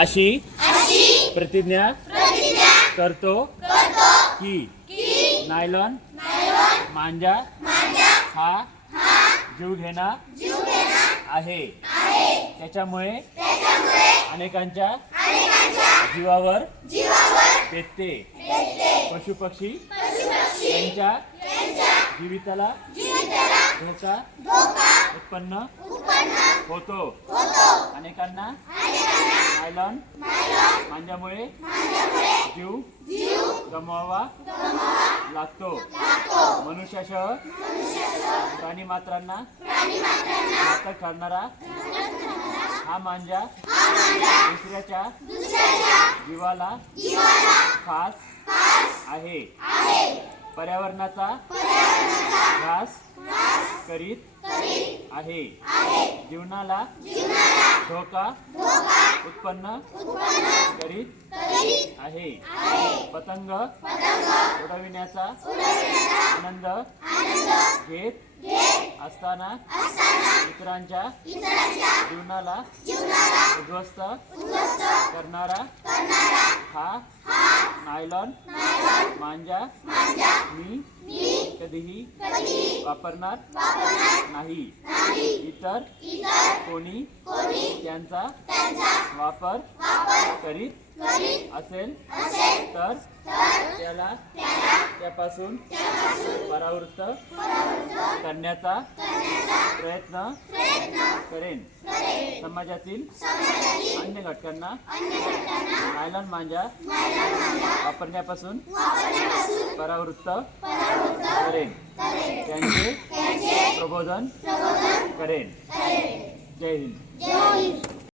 अशी प्रतिज्ञा करतो की नायलॉन मांजा हा जीवघेणा आहे. त्याच्यामुळे अनेकांच्या जीवावर बेतते. पशुपक्षी यांच्या जीविताला धोका उत्पन्न होतो. अनेकांना नायलॉन मांजामुळे जीव गमवावा लागतो. मनुष्यासह प्राणीमात्रांना घातक ठरणारा हा मांजा दुसऱ्याच्या जीवाला खास आहे. पर्यावरणाचा ऱ्हास करीत आहे. जीवनाला धोका उत्पन्न करीत आहे. पतंग उडविण्याचा आनंद घेत असताना इतरांच्या जीवनाला उद्ध्वस्त करणारा हा नायलॉन मांजा मी कधीही वापरणार नाही. इतर कोणी त्यांचा वापर करीत असेल तर त्याला त्यापासून परावृत्त करण्याचा प्रयत्न करेन. समाजातील अन्य घटकांना नायलॉन मांजा वापरण्यापासून परावृत्त करेन. त्यांचे प्रबोधन करेन. जय हिंद.